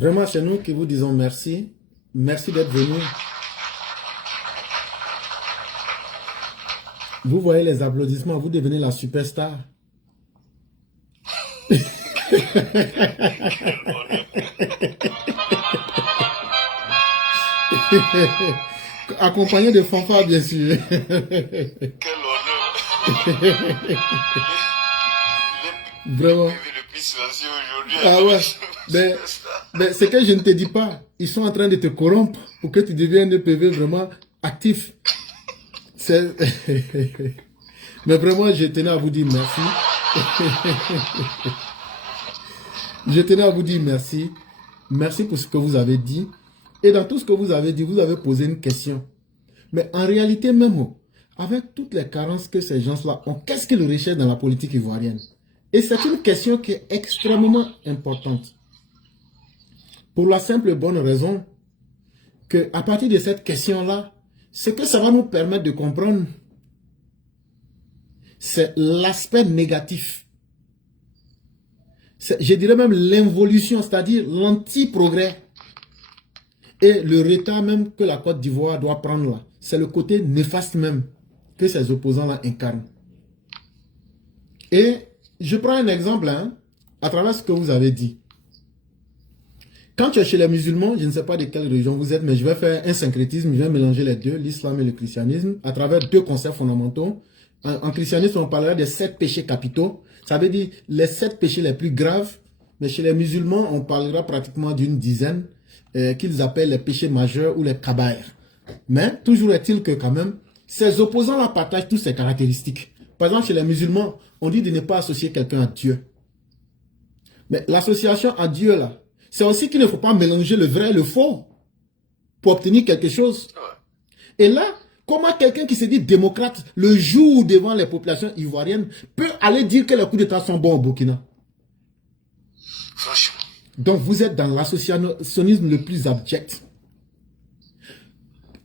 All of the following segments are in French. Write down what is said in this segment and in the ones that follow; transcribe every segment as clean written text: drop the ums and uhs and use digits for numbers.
Vraiment, c'est nous qui vous disons merci. Merci d'être venu. Vous voyez les applaudissements, vous devenez la superstar. Accompagné de fanfares, bien sûr. Quel honneur. Vraiment. Le plus silencieux aujourd'hui. Ah ouais. Mais c'est que je ne te dis pas. Ils sont en train de te corrompre pour que tu deviennes un PV vraiment actif. Mais vraiment, je tenais à vous dire merci. Je tenais à vous dire merci. Merci pour ce que vous avez dit. Et dans tout ce que vous avez dit, vous avez posé une question. Mais en réalité même, avec toutes les carences que ces gens-là ont, qu'est-ce qu'ils recherchent dans la politique ivoirienne? Et c'est une question qui est extrêmement importante. Pour la simple et bonne raison que à partir de cette question-là, ce que ça va nous permettre de comprendre, c'est l'aspect négatif. Je dirais même l'involution, c'est-à-dire l'anti-progrès. Et le retard même que la Côte d'Ivoire doit prendre là, c'est le côté néfaste même que ces opposants-là incarnent. Et je prends un exemple à travers ce que vous avez dit. Quand tu es chez les musulmans, je ne sais pas de quelle religion vous êtes, mais je vais faire un syncrétisme, je vais mélanger les deux, l'islam et le christianisme, à travers deux concepts fondamentaux. En christianisme, on parlera des 7 péchés capitaux. Ça veut dire les 7 péchés les plus graves. Mais chez les musulmans, on parlera pratiquement d'une dizaine qu'ils appellent les péchés majeurs ou les kabaïr. Mais toujours est-il que quand même, ces opposants-là partagent toutes ces caractéristiques. Par exemple, chez les musulmans, on dit de ne pas associer quelqu'un à Dieu. Mais l'association à Dieu, là, c'est aussi qu'il ne faut pas mélanger le vrai et le faux pour obtenir quelque chose. Et là, comment quelqu'un qui se dit démocrate, le jour devant les populations ivoiriennes, peut aller dire que les coups d'État sont bons au Burkina? Franchement. Donc vous êtes dans l'associationnisme le plus abject.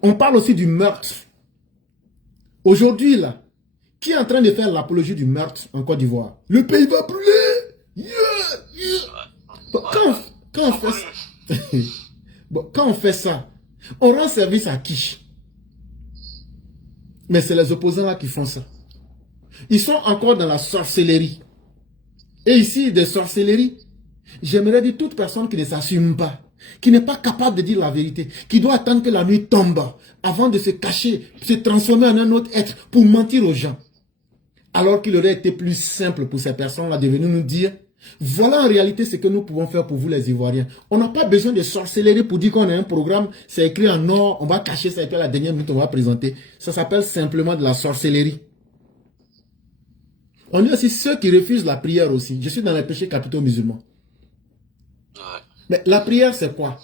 On parle aussi du meurtre. Aujourd'hui, là, qui est en train de faire l'apologie du meurtre en Côte d'Ivoire? Le pays va brûler! Yeah, yeah. Bon, quand on fait ça, bon, quand on fait ça, on rend service à qui? Mais c'est les opposants là qui font ça. Ils sont encore dans la sorcellerie. Et ici, des sorcelleries, j'aimerais dire toute personne qui ne s'assume pas, qui n'est pas capable de dire la vérité, qui doit attendre que la nuit tombe avant de se cacher, se transformer en un autre être pour mentir aux gens. Alors qu'il aurait été plus simple pour ces personnes-là de venir nous dire, voilà en réalité ce que nous pouvons faire pour vous les Ivoiriens. On n'a pas besoin de sorcellerie pour dire qu'on a un programme, c'est écrit en or, on va cacher ça et puis à la dernière minute on va présenter. Ça s'appelle simplement de la sorcellerie. On dit aussi ceux qui refusent la prière aussi. Je suis dans les péchés capitaux musulmans. Mais la prière c'est quoi?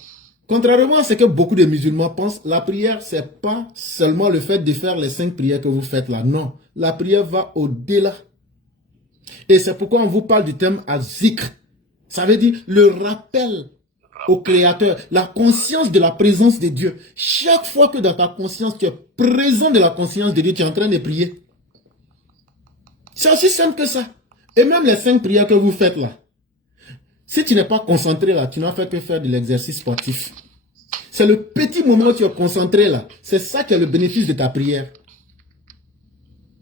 Contrairement à ce que beaucoup de musulmans pensent, la prière c'est pas seulement le fait de faire les 5 prières que vous faites là. Non, la prière va au-delà. Et c'est pourquoi on vous parle du thème azikr. Ça veut dire le rappel au Créateur, la conscience de la présence de Dieu. Chaque fois que dans ta conscience, tu es présent de la conscience de Dieu, tu es en train de prier. C'est aussi simple que ça. Et même les 5 prières que vous faites là, si tu n'es pas concentré là, tu n'as fait que faire de l'exercice sportif. C'est le petit moment où tu es concentré là. C'est ça qui est le bénéfice de ta prière.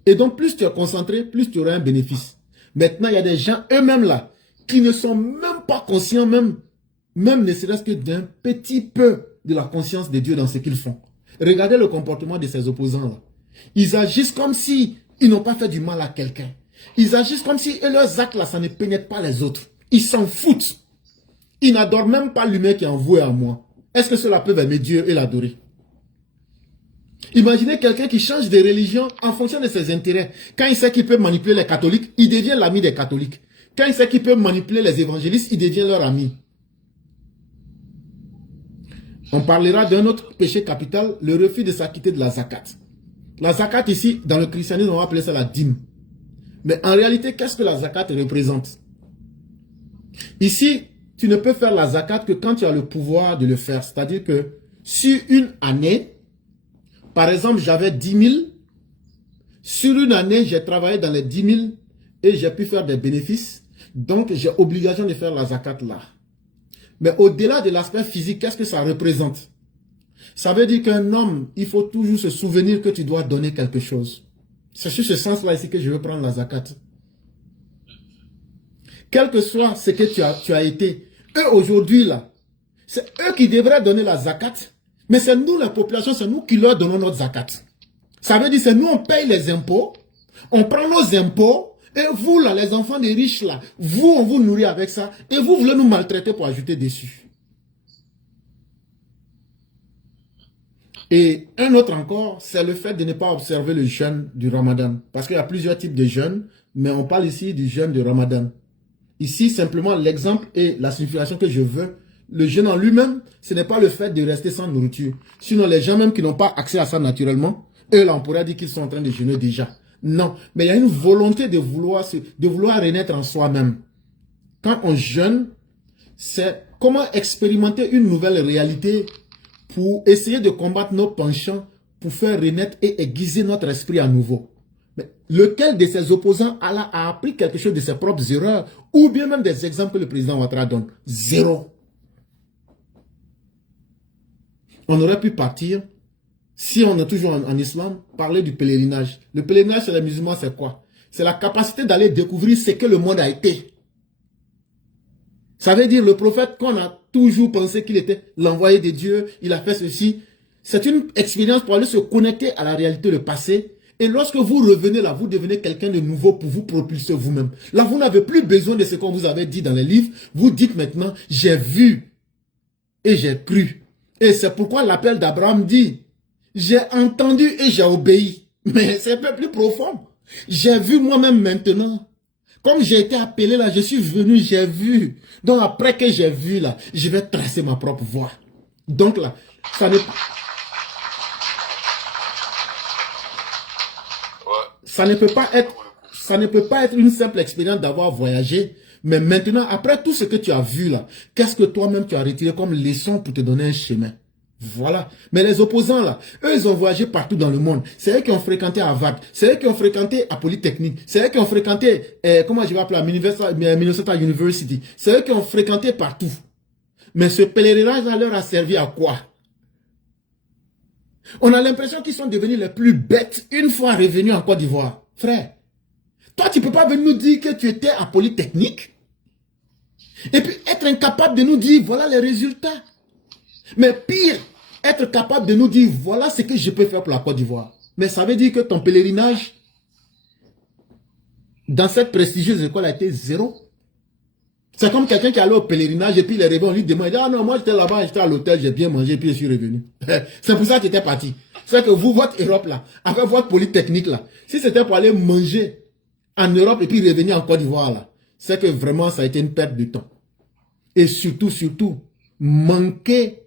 Et donc plus tu es concentré, plus tu auras un bénéfice. Maintenant, il y a des gens eux-mêmes là, qui ne sont même pas conscients, même ne serait-ce que d'un petit peu de la conscience de Dieu dans ce qu'ils font. Regardez le comportement de ces opposants-là. Ils agissent comme si ils n'ont pas fait du mal à quelqu'un. Ils agissent comme si leurs actes là, ça ne pénètre pas les autres. Ils s'en foutent. Ils n'adorent même pas l'humain qui est envoué à moi. Est-ce que cela peut aimer Dieu et l'adorer? Imaginez quelqu'un qui change de religion en fonction de ses intérêts. Quand il sait qu'il peut manipuler les catholiques, il devient l'ami des catholiques. Quand il sait qu'il peut manipuler les évangélistes, il devient leur ami. On parlera d'un autre péché capital, le refus de s'acquitter de la zakat. La zakat ici, dans le christianisme, on va appeler ça la dîme. Mais en réalité, qu'est-ce que la zakat représente? Ici, tu ne peux faire la zakat que quand tu as le pouvoir de le faire. C'est-à-dire que sur une année, par exemple, j'avais 10 000. Sur une année, j'ai travaillé dans les 10 000 et j'ai pu faire des bénéfices. Donc, j'ai obligation de faire la zakat là. Mais au-delà de l'aspect physique, qu'est-ce que ça représente? Ça veut dire qu'un homme, il faut toujours se souvenir que tu dois donner quelque chose. C'est sur ce sens-là ici que je veux prendre la zakat. Quel que soit ce que tu as été, eux aujourd'hui là, c'est eux qui devraient donner la zakat, mais c'est nous la population, c'est nous qui leur donnons notre zakat. Ça veut dire c'est nous on paye les impôts, on prend nos impôts, et vous là, les enfants des riches là, vous on vous nourrit avec ça, et vous voulez nous maltraiter pour ajouter dessus. Et un autre encore, c'est le fait de ne pas observer le jeûne du Ramadan. Parce qu'il y a plusieurs types de jeûnes, mais on parle ici du jeûne du Ramadan. Ici, simplement, l'exemple et la signification que je veux. Le jeûne en lui-même, ce n'est pas le fait de rester sans nourriture. Sinon, les gens même qui n'ont pas accès à ça naturellement, eux là, on pourrait dire qu'ils sont en train de jeûner déjà. Non, mais il y a une volonté de vouloir renaître en soi-même. Quand on jeûne, c'est comment expérimenter une nouvelle réalité pour essayer de combattre nos penchants, pour faire renaître et aiguiser notre esprit à nouveau. Mais lequel de ses opposants a appris quelque chose de ses propres erreurs, ou bien même des exemples que le président Ouattara donne? Zéro. On aurait pu partir, si on est toujours en islam, parler du pèlerinage. Le pèlerinage chez les musulmans, c'est quoi? C'est la capacité d'aller découvrir ce que le monde a été. Ça veut dire le prophète qu'on a toujours pensé qu'il était l'envoyé de Dieu, il a fait ceci. C'est une expérience pour aller se connecter à la réalité, le passé. Et lorsque vous revenez là, vous devenez quelqu'un de nouveau pour vous propulser vous-même. Là, vous n'avez plus besoin de ce qu'on vous avait dit dans les livres. Vous dites maintenant, j'ai vu et j'ai cru. Et c'est pourquoi l'appel d'Abraham dit, j'ai entendu et j'ai obéi. Mais c'est un peu plus profond. J'ai vu moi-même maintenant. Comme j'ai été appelé là, je suis venu, j'ai vu. Donc après que j'ai vu là, je vais tracer ma propre voie. Donc là, ça ne peut pas être une simple expérience d'avoir voyagé. Mais maintenant, après tout ce que tu as vu là, qu'est-ce que toi-même tu as retiré comme leçon pour te donner un chemin? Voilà. Mais les opposants là, eux ils ont voyagé partout dans le monde. C'est eux qui ont fréquenté Harvard. C'est eux qui ont fréquenté à Polytechnique. C'est eux qui ont fréquenté, comment je vais appeler, Minnesota University. C'est eux qui ont fréquenté partout. Mais ce pèlerinage là leur a servi à quoi? On a l'impression qu'ils sont devenus les plus bêtes une fois revenus en Côte d'Ivoire. Frère, toi tu peux pas venir nous dire que tu étais à Polytechnique et puis être incapable de nous dire voilà les résultats. Mais pire, être capable de nous dire, voilà ce que je peux faire pour la Côte d'Ivoire. Mais ça veut dire que ton pèlerinage dans cette prestigieuse école a été zéro. C'est comme quelqu'un qui allait au pèlerinage et puis il est revenu, on lui demande, ah non, moi j'étais là-bas, j'étais à l'hôtel, j'ai bien mangé, puis je suis revenu. C'est pour ça que j'étais parti. C'est que vous, votre Europe là, avec votre Polytechnique là, si c'était pour aller manger en Europe et puis revenir en Côte d'Ivoire là, c'est que vraiment ça a été une perte de temps. Et surtout, manquer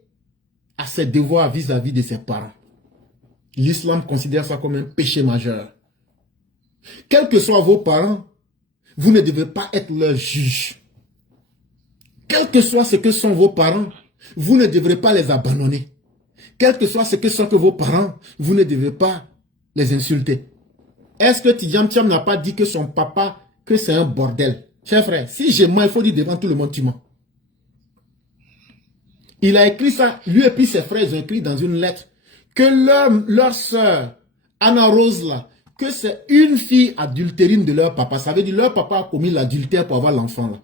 à ses devoirs vis-à-vis de ses parents. L'islam considère ça comme un péché majeur. Quels que soient vos parents, vous ne devez pas être leur juge. Quel que soit ce que sont vos parents, vous ne devrez pas les abandonner. Quel que soit ce que sont vos parents, vous ne devez pas les insulter. Est-ce que Tidjam Thiam n'a pas dit que son papa, que c'est un bordel? Cher frère, si je mens, il faut dire devant tout le monde tu mens. Il a écrit ça, lui et puis ses frères ils ont écrit dans une lettre que leur sœur, Anna Rose là, que c'est une fille adultérine de leur papa. Ça veut dire leur papa a commis l'adultère pour avoir l'enfant là.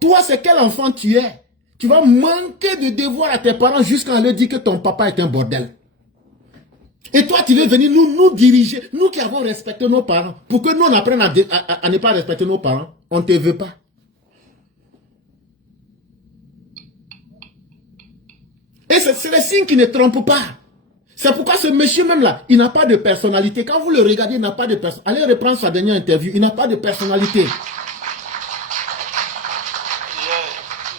Toi, c'est quel enfant tu es? Tu vas manquer de devoir à tes parents jusqu'à leur dire que ton papa est un bordel. Et toi, tu veux venir nous diriger, nous qui avons respecté nos parents, pour que nous on apprenne à ne pas respecter nos parents. On ne te veut pas. Et c'est les signes qui ne trompent pas. C'est pourquoi ce monsieur même là, il n'a pas de personnalité. Quand vous le regardez, il n'a pas de personnalité. Allez reprendre sa dernière interview, il n'a pas de personnalité. Il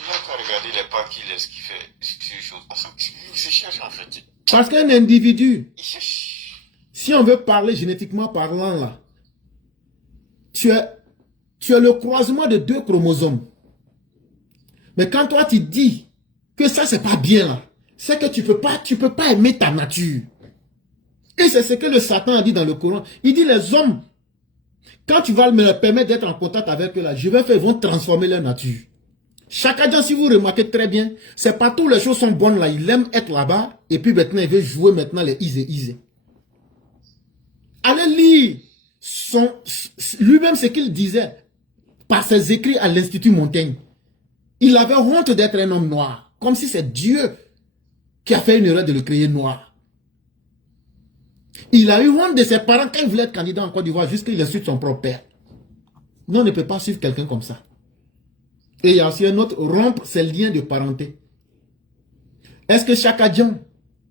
a qu'à regarder les pas qu'il laisse, qui fait ces choses. Il se cherche en fait. Parce qu'un individu, Il cherche. si on veut parler génétiquement parlant là, tu es le croisement de 2 chromosomes. Mais quand toi tu dis que ça c'est pas bien là, c'est que tu peux pas aimer ta nature. Et c'est ce que le Satan a dit dans le Coran. Il dit les hommes Quand tu vas me permettre d'être en contact avec eux là, je vais faire, ils vont transformer leur nature. Chaque agent, si vous remarquez très bien, c'est pas toutes les choses sont bonnes là. Il aime être là-bas et puis maintenant il veut jouer maintenant les easy. Allez lire lui-même ce qu'il disait par ses écrits à l'Institut Montaigne. Il avait honte d'être un homme noir, comme si c'est Dieu qui a fait une erreur de le créer noir. Il a eu honte de ses parents quand il voulait être candidat en Côte d'Ivoire jusqu'à il insulte son propre père. Non, on ne peut pas suivre quelqu'un comme ça. Et il y a aussi un autre, rompre ses liens de parenté. Est-ce que chaque agent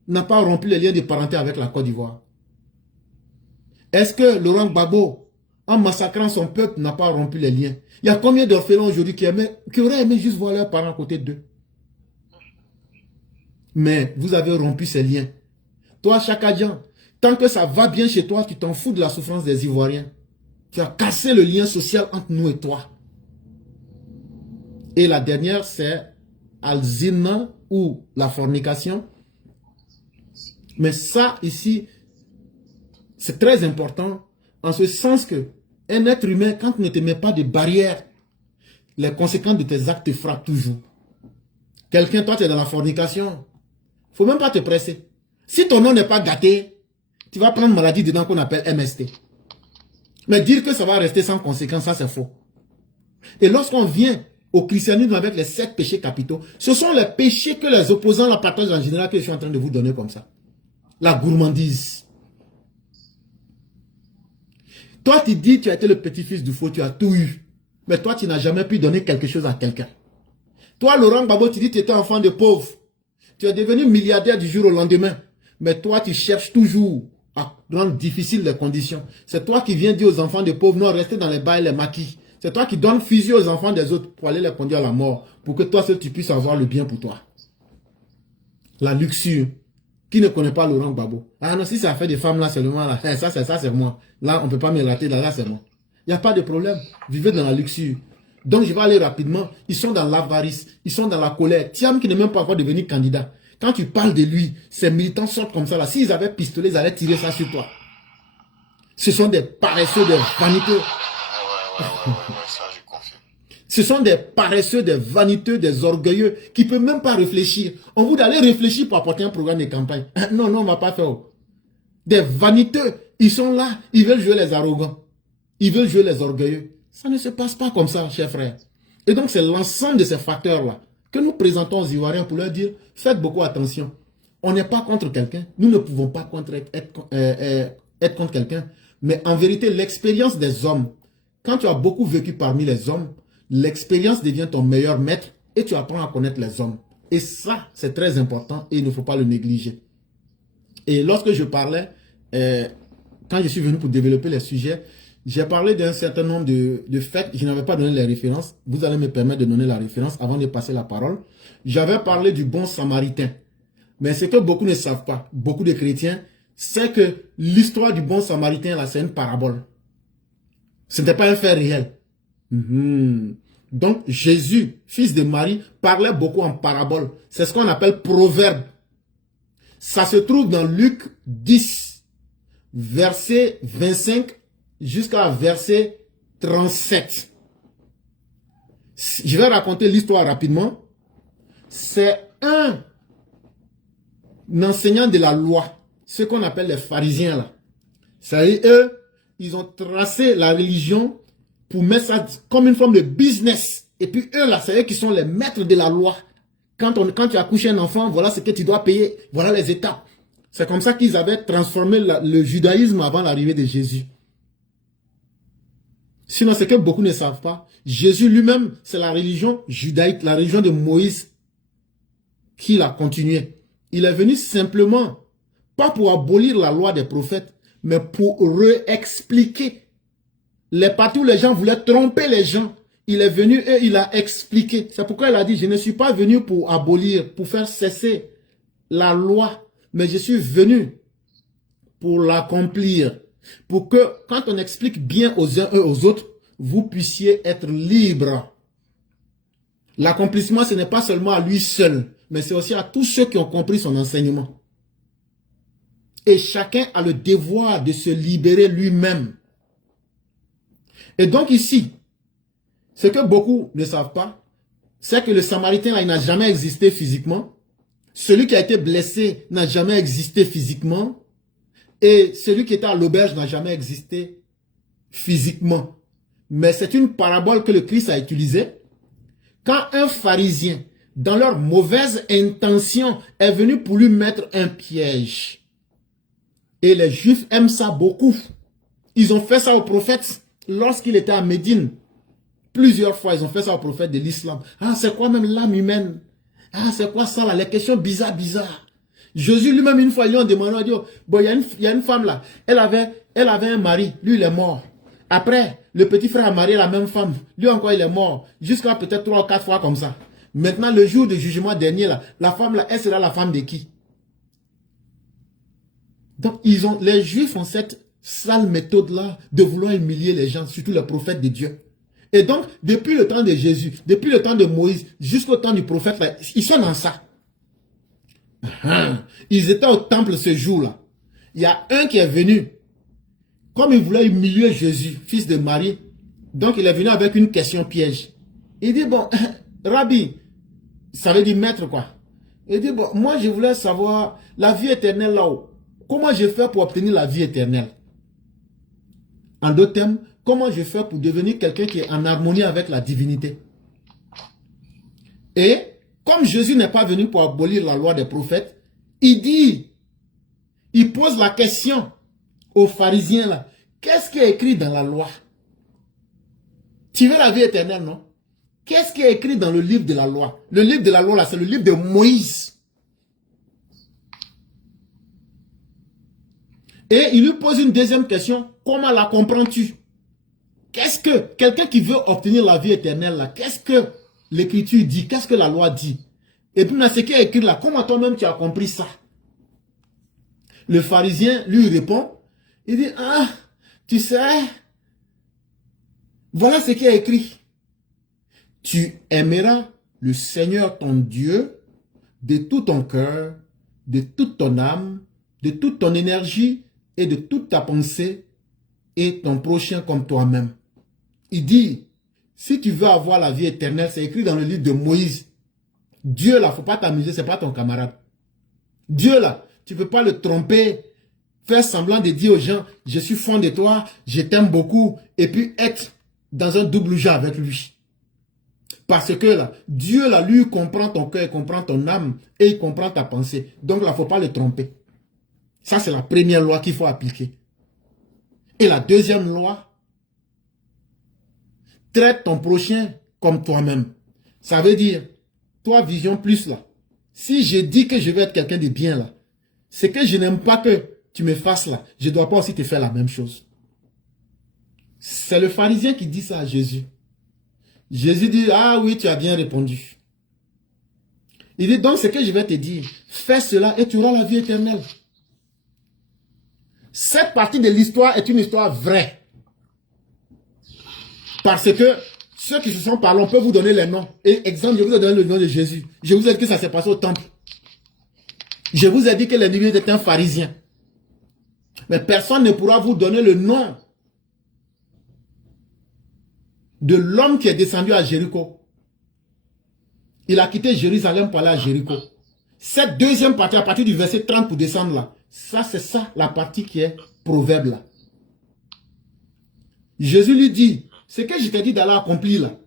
n'a pas rompu les liens de parenté avec la Côte d'Ivoire? Est-ce que Laurent Gbagbo, en massacrant son peuple, n'a pas rompu les liens? Il y a combien d'orphelins aujourd'hui qui auraient aimé juste voir leurs parents à côté d'eux? Mais vous avez rompu ces liens. Toi, chaque agent, tant que ça va bien chez toi, tu t'en fous de la souffrance des Ivoiriens. Tu as cassé le lien social entre nous et toi. Et la dernière, c'est Alzina ou la fornication. Mais ça, ici, c'est très important en ce sens que un être humain, quand tu ne te mets pas de barrière, les conséquences de tes actes te frappent toujours. Quelqu'un, toi, tu es dans la fornication. Il ne faut même pas te presser. Si ton nom n'est pas gâté, tu vas prendre une maladie dedans qu'on appelle MST. Mais dire que ça va rester sans conséquence, ça c'est faux. Et lorsqu'on vient au christianisme avec les 7 péchés capitaux, ce sont les péchés que les opposants la partagent en général que je suis en train de vous donner comme ça. La gourmandise. Toi, tu dis tu as été le petit-fils du faux, tu as tout eu. Mais toi, tu n'as jamais pu donner quelque chose à quelqu'un. Toi, Laurent Gbagbo, tu dis que tu étais enfant de pauvre. Tu es devenu milliardaire du jour au lendemain. Mais toi, tu cherches toujours à rendre difficile les conditions. C'est toi qui viens dire aux enfants de pauvres, non, restez dans les bas et les maquis. C'est toi qui donnes fusil aux enfants des autres pour aller les conduire à la mort. Pour que toi seul, tu puisses avoir le bien pour toi. La luxure. Qui ne connaît pas Laurent Gbagbo? Ah non, si ça fait des femmes là seulement, là, ça c'est moi. Là, on ne peut pas me rater, là c'est moi. Il n'y a pas de problème. Vivez dans la luxure. Donc, je vais aller rapidement. Ils sont dans l'avarice. Ils sont dans la colère. Thiam qui n'est même pas encore devenu candidat. Quand tu parles de lui, ces militants sortent comme ça là. S'ils avaient pistolet, ils allaient tirer ça sur toi. Ce sont des paresseux, des vaniteux. Ça, je confirme. Ce sont des paresseux, des vaniteux, des orgueilleux qui ne peuvent même pas réfléchir. On vous d'aller réfléchir pour apporter un programme de campagne. Non, non, on ne va pas faire. Des vaniteux, ils sont là, ils veulent jouer les arrogants. Ils veulent jouer les orgueilleux. Ça ne se passe pas comme ça, chers frères. Et donc, c'est l'ensemble de ces facteurs-là que nous présentons aux Ivoiriens pour leur dire, faites beaucoup attention. On n'est pas contre quelqu'un. Nous ne pouvons pas être contre quelqu'un. Mais en vérité, l'expérience des hommes, quand tu as beaucoup vécu parmi les hommes, l'expérience devient ton meilleur maître et tu apprends à connaître les hommes. Et ça, c'est très important et il ne faut pas le négliger. Et lorsque je parlais, quand je suis venu pour développer les sujets, j'ai parlé d'un certain nombre de faits. Je n'avais pas donné les références. Vous allez me permettre de donner la référence avant de passer la parole. J'avais parlé du bon samaritain. Mais ce que beaucoup ne savent pas, beaucoup de chrétiens, c'est que l'histoire du bon samaritain, là, c'est une parabole. Ce n'était pas un fait réel. Donc, Jésus, fils de Marie, parlait beaucoup en parabole. C'est ce qu'on appelle proverbe. Ça se trouve dans Luc 10, verset 25 jusqu'à verset 37. Je vais raconter l'histoire rapidement. C'est un enseignant de la loi, ce qu'on appelle les pharisiens là. C'est-à-dire, eux, ils ont tracé la religion pour mettre ça comme une forme de business. Et puis eux là, c'est eux qui sont les maîtres de la loi. Quand tu as couché un enfant, voilà ce que tu dois payer. Voilà les étapes. C'est comme ça qu'ils avaient transformé le judaïsme avant l'arrivée de Jésus. Sinon, c'est que beaucoup ne savent pas. Jésus lui-même, c'est la religion judaïque, la religion de Moïse qu'il a continué. Il est venu simplement, pas pour abolir la loi des prophètes, mais pour réexpliquer. Les parties où les gens voulaient tromper les gens, il est venu et il a expliqué. C'est pourquoi il a dit, je ne suis pas venu pour abolir, pour faire cesser la loi, mais je suis venu pour l'accomplir. Pour que, quand on explique bien aux uns et aux autres, vous puissiez être libres. L'accomplissement, ce n'est pas seulement à lui seul, mais c'est aussi à tous ceux qui ont compris son enseignement. Et chacun a le devoir de se libérer lui-même. Et donc ici, ce que beaucoup ne savent pas, c'est que le Samaritain, là, il n'a jamais existé physiquement. Celui qui a été blessé n'a jamais existé physiquement. Et celui qui était à l'auberge n'a jamais existé physiquement. Mais c'est une parabole que le Christ a utilisée. Quand un pharisien, dans leur mauvaise intention, est venu pour lui mettre un piège. Et les Juifs aiment ça beaucoup. Ils ont fait ça au prophète lorsqu'il était à Médine. Plusieurs fois, ils ont fait ça au prophète de l'islam. Ah, c'est quoi même l'âme humaine? Ah, c'est quoi ça là? Les questions bizarres. Jésus lui-même, une fois, ils lui ont demandé, il a dit, oh, bon, il y a une femme là, elle avait un mari, lui il est mort. Après, le petit frère a marié la même femme, lui encore il est mort. Jusqu'à peut-être 3 ou 4 fois comme ça. Maintenant, le jour du jugement dernier là, la femme là, elle sera la femme de qui? Donc, les Juifs ont cette sale méthode là de vouloir humilier les gens, surtout les prophètes de Dieu. Et donc, depuis le temps de Jésus, depuis le temps de Moïse, jusqu'au temps du prophète, là, ils sont dans ça. Ils étaient au temple ce jour-là. Il y a un qui est venu, comme il voulait humilier Jésus, fils de Marie, donc il est venu avec une question piège. Il dit, bon, Rabbi, ça veut dire maître quoi. Il dit, bon, moi je voulais savoir la vie éternelle là-haut. Comment je fais pour obtenir la vie éternelle? En d'autres termes, comment je fais pour devenir quelqu'un qui est en harmonie avec la divinité? Et comme Jésus n'est pas venu pour abolir la loi des prophètes, il pose la question aux pharisiens là. Qu'est-ce qui est écrit dans la loi? Tu veux la vie éternelle, non? Qu'est-ce qui est écrit dans le livre de la loi? Le livre de la loi là, c'est le livre de Moïse. Et il lui pose une deuxième question. Comment la comprends-tu? Qu'est-ce que quelqu'un qui veut obtenir la vie éternelle là, qu'est-ce que l'écriture dit? Qu'est-ce que la loi dit? Et puis, dans ce qui est écrit là, comment toi-même tu as compris ça? Le pharisien lui répond, il dit, ah, tu sais, voilà ce qui est écrit. Tu aimeras le Seigneur ton Dieu de tout ton cœur, de toute ton âme, de toute ton énergie et de toute ta pensée et ton prochain comme toi-même. Il dit, si tu veux avoir la vie éternelle, c'est écrit dans le livre de Moïse. Dieu là, faut pas t'amuser, c'est pas ton camarade. Dieu là, tu peux pas le tromper, faire semblant de dire aux gens, je suis fond de toi, je t'aime beaucoup, et puis être dans un double jeu avec lui. Parce que là, Dieu là, lui comprend ton cœur, il comprend ton âme, et il comprend ta pensée. Donc là, faut pas le tromper. Ça, c'est la première loi qu'il faut appliquer. Et la deuxième loi, traite ton prochain comme toi-même. Ça veut dire, toi, vision plus là. Si je dis que je vais être quelqu'un de bien là, c'est que je n'aime pas que tu me fasses là. Je ne dois pas aussi te faire la même chose. C'est le pharisien qui dit ça à Jésus. Jésus dit, ah oui, tu as bien répondu. Il dit, donc ce que je vais te dire, fais cela et tu auras la vie éternelle. Cette partie de l'histoire est une histoire vraie. Parce que ceux qui se sont parlés, on peut vous donner les noms. Et exemple, je vous ai donné le nom de Jésus. Je vous ai dit que ça s'est passé au temple. Je vous ai dit que l'individu était un pharisien. Mais personne ne pourra vous donner le nom de l'homme qui est descendu à Jéricho. Il a quitté Jérusalem pour aller à Jéricho. Cette deuxième partie, à partir du verset 30 pour descendre là, ça c'est ça la partie qui est proverbe là. Jésus lui dit, ce que je t'ai dit d'aller accomplir là,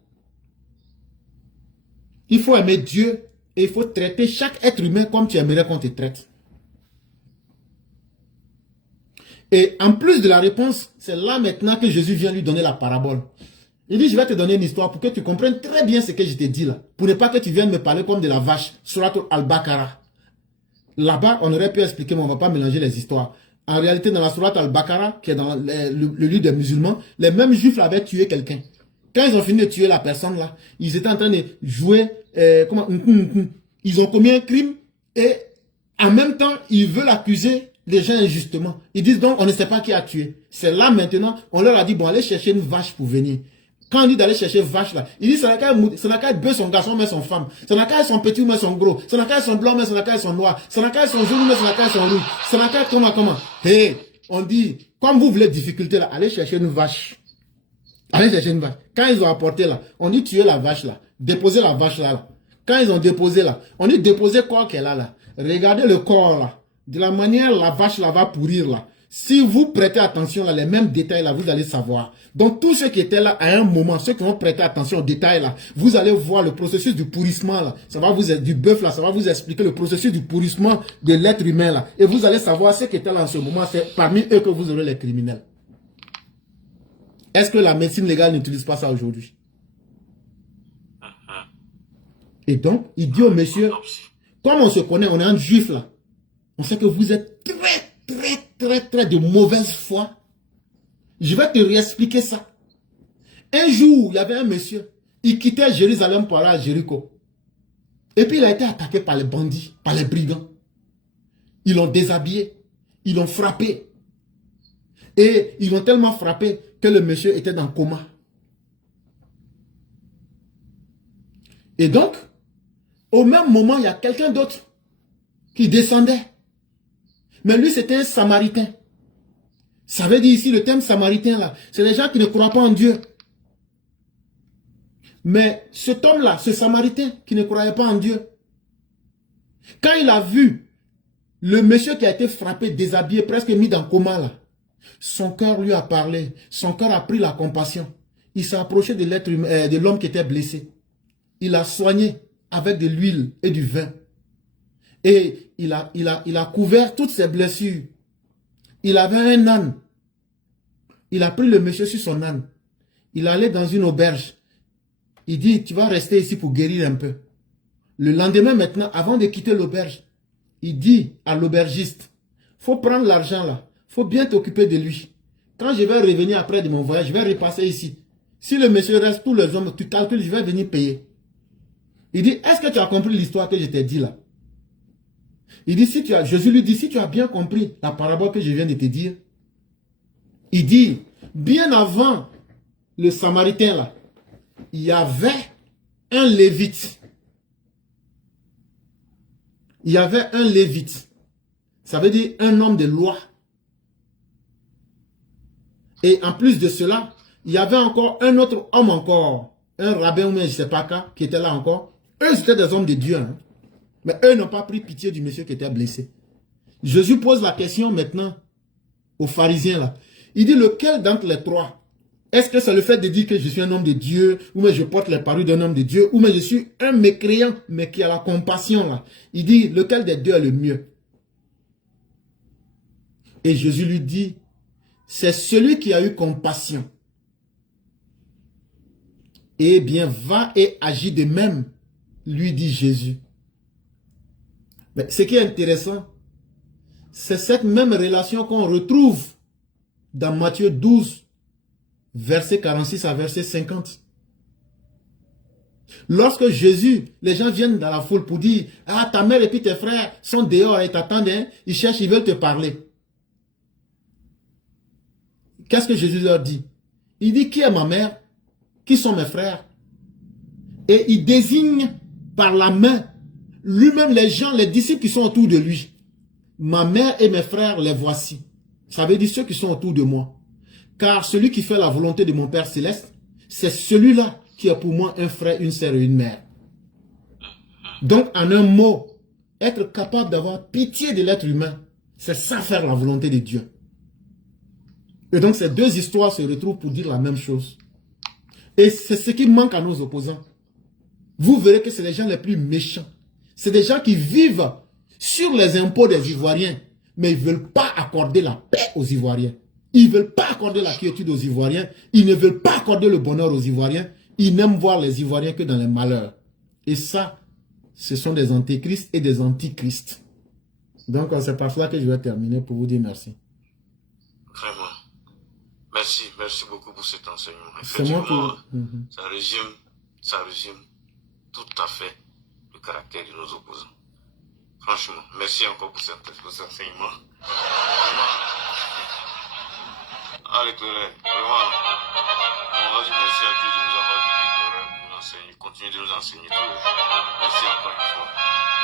il faut aimer Dieu et il faut traiter chaque être humain comme tu aimerais qu'on te traite. Et en plus de la réponse, c'est là maintenant que Jésus vient lui donner la parabole. Il dit, je vais te donner une histoire pour que tu comprennes très bien ce que je t'ai dit là. Pour ne pas que tu viennes me parler comme de la vache. Surat al-Baqarah. Là-bas, on aurait pu expliquer, mais on ne va pas mélanger les histoires. En réalité, dans la Surat al-Baqarah, qui est dans le livre des musulmans, les mêmes juifs avaient tué quelqu'un. Quand ils ont fini de tuer la personne là, ils étaient en train de jouer, ils ont commis un crime et en même temps, ils veulent accuser les gens injustement. Ils disent donc, on ne sait pas qui a tué. C'est là maintenant, on leur a dit, bon, allez chercher une vache pour venir. Quand on dit d'aller chercher vache là, il dit, ça n'a qu'à être bœuf son garçon, mais son femme. Ça n'a qu'à être son petit, mais son gros. Ça n'a qu'à être son blanc, mais ça n'a qu'à être son noir. Ça n'a qu'à être son jaune, mais ça n'a qu'à être son rouge. Ça n'a qu'à être comment. Hey, on dit, comme vous voulez difficulté là, allez chercher une vache. Allez chercher une vache. Quand ils ont apporté là, on dit tuer la vache là. Déposer la vache là. Quand ils ont déposé là, on dit déposer le corps qu'elle a là. Regardez le corps là. De la manière la vache là va pourrir là. Si vous prêtez attention là, les mêmes détails là, vous allez savoir. Donc tous ceux qui étaient là à un moment, ceux qui ont prêté attention aux détails là, vous allez voir le processus du pourrissement là. Ça va vous du bœuf là, ça va vous expliquer le processus du pourrissement de l'être humain là. Et vous allez savoir ceux qui étaient là en ce moment, c'est parmi eux que vous aurez les criminels. Est-ce que la médecine légale n'utilise pas ça aujourd'hui? Et donc, il dit au monsieur, comme on se connaît, on est un juif là. On sait que vous êtes très de mauvaise foi. Je vais te réexpliquer ça. Un jour, il y avait un monsieur, il quittait Jérusalem pour aller à Jéricho. Et puis il a été attaqué par les bandits, par les brigands. Ils l'ont déshabillé, ils l'ont frappé. Et ils l'ont tellement frappé que le monsieur était dans le coma. Et donc, au même moment, il y a quelqu'un d'autre qui descendait. Mais lui, c'était un Samaritain. Ça veut dire ici, le terme Samaritain, là, c'est les gens qui ne croient pas en Dieu. Mais cet homme-là, ce Samaritain qui ne croyait pas en Dieu, quand il a vu le monsieur qui a été frappé, déshabillé, presque mis dans le coma, là, son cœur lui a parlé. Son cœur a pris la compassion. Il s'est approché de l'homme qui était blessé. Il a soigné avec de l'huile et du vin. Et il a couvert toutes ses blessures. Il avait un âne. Il a pris le monsieur sur son âne. Il allait dans une auberge. Il dit, tu vas rester ici pour guérir un peu. Le lendemain maintenant, avant de quitter l'auberge, il dit à l'aubergiste, faut prendre l'argent là. Faut bien t'occuper de lui. Quand je vais revenir après de mon voyage, je vais repasser ici. Si le monsieur reste, tous les hommes, tu calcules, je vais venir payer. Il dit, est-ce que tu as compris l'histoire que je t'ai dit là? Il dit, Jésus lui dit, si tu as bien compris la parabole que je viens de te dire, il dit, bien avant le Samaritain là, il y avait un Lévite. Il y avait un Lévite. Ça veut dire un homme de loi. Et en plus de cela, il y avait encore un autre homme encore, un rabbin ou je ne sais pas quoi, qui était là encore. Eux, c'était des hommes de Dieu. Hein. Mais eux n'ont pas pris pitié du monsieur qui était blessé. Jésus pose la question maintenant aux pharisiens là. Il dit, lequel d'entre les trois? Est-ce que c'est le fait de dire que je suis un homme de Dieu, ou mais je porte les parures d'un homme de Dieu, ou mais je suis un mécréant, mais qui a la compassion là? Il dit, lequel des deux est le mieux? Et Jésus lui dit, c'est celui qui a eu compassion. Eh bien, va et agis de même, lui dit Jésus. Mais ce qui est intéressant, c'est cette même relation qu'on retrouve dans Matthieu 12, verset 46 à verset 50. Lorsque Jésus, les gens viennent dans la foule pour dire, ah, ta mère et puis tes frères sont dehors et t'attendent, hein? Ils cherchent, ils veulent te parler. Qu'est-ce que Jésus leur dit? Il dit, qui est ma mère? Qui sont mes frères? Et il désigne par la main lui-même les gens, les disciples qui sont autour de lui. Ma mère et mes frères, les voici. Ça veut dire ceux qui sont autour de moi. Car celui qui fait la volonté de mon Père Céleste, c'est celui-là qui est pour moi un frère, une sœur et une mère. Donc, en un mot, être capable d'avoir pitié de l'être humain, c'est ça faire la volonté de Dieu. Et donc, ces deux histoires se retrouvent pour dire la même chose. Et c'est ce qui manque à nos opposants. Vous verrez que c'est les gens les plus méchants. C'est des gens qui vivent sur les impôts des Ivoiriens, mais ils ne veulent pas accorder la paix aux Ivoiriens. Ils ne veulent pas accorder la quiétude aux Ivoiriens. Ils ne veulent pas accorder le bonheur aux Ivoiriens. Ils n'aiment voir les Ivoiriens que dans les malheurs. Et ça, ce sont des antéchrists et des antichrists. Donc, c'est par cela que je vais terminer pour vous dire merci. Vraiment. Merci beaucoup pour cet enseignement. Effectivement, ça résume tout à fait le caractère de nos opposants. Franchement, merci encore pour cet enseignement. Allez, vraiment, on va dire merci à Dieu de nous avoir donné l'éclaireur pour nous enseigner. Continuez de nous enseigner tous les jours. Merci encore une fois.